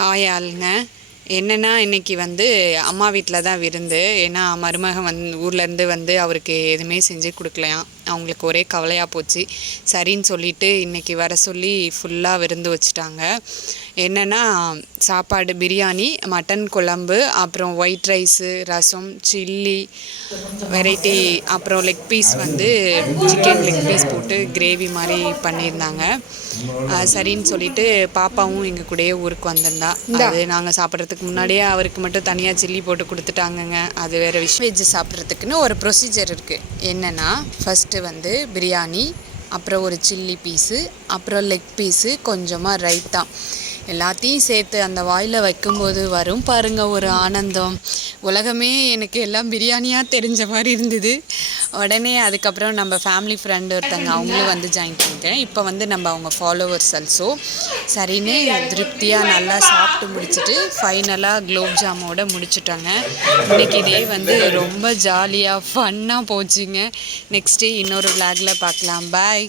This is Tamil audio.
ஹாய் ஆளுங்க. என்னென்னா இன்றைக்கி வந்து அம்மா வீட்டில் தான் விருந்து. ஏன்னா மருமகன் ஊர்லேருந்து வந்து அவருக்கு எதுவுமே செஞ்சு கொடுக்கலையாம். அவங்களுக்கு ஒரே கவலையாக போச்சு. சரின்னு சொல்லிவிட்டு இன்றைக்கி வர சொல்லி ஃபுல்லாக விருந்து வச்சுட்டாங்க. என்னென்னா சாப்பாடு பிரியாணி, மட்டன் குழம்பு, அப்புறம் ஒயிட் ரைஸு, ரசம், சில்லி வெரைட்டி, அப்புறம் லெக் பீஸ் வந்து சிக்கன் லெக் பீஸ் போட்டு கிரேவி மாதிரி பண்ணியிருந்தாங்க. சரின்னு சொல்லிட்டு பாப்பாவும் எங்கள் கூடயே ஊருக்கு வந்திருந்தா. அது நாங்கள் சாப்பிட்றதுக்கு முன்னாடியே அவருக்கு மட்டும் தனியாக சில்லி போட்டு கொடுத்துட்டாங்கங்க. அது வேறு விஷயம். வெஜ்ஜு சாப்பிட்றதுக்குன்னு ஒரு ப்ரொசீஜர் இருக்குது. என்னென்னா ஃபஸ்ட்டு வந்து பிரியாணி, அப்புறம் ஒரு சில்லி பீஸு, அப்புறம் லெக் பீஸு, கொஞ்சமாக ரைத்தா, எல்லாத்தையும் சேர்த்து அந்த வாயில் வைக்கும்போது வரும் பாருங்கள் ஒரு ஆனந்தம். உலகமே எனக்கு எல்லாம் பிரியாணியாக தெரிஞ்ச மாதிரி இருந்தது. உடனே அதுக்கப்புறம் நம்ம ஃபேமிலி ஃப்ரெண்டு ஒருத்தங்க அவங்களும் வந்து ஜாயின் பண்ணிட்டேன். இப்போ வந்து நம்ம அவங்க ஃபாலோவர்ஸ் ஆல்சோ. சரின்னு திருப்தியாக நல்லா சாப்பிட்டு முடிச்சுட்டு ஃபைனலாக குலோப் ஜாமோட முடிச்சுட்டாங்க. இன்றைக்கி இதே வந்து ரொம்ப ஜாலியாக ஃபன்னாக போச்சுங்க. நெக்ஸ்ட்டு இன்னொரு விளாகில் பார்க்கலாம். பாய்.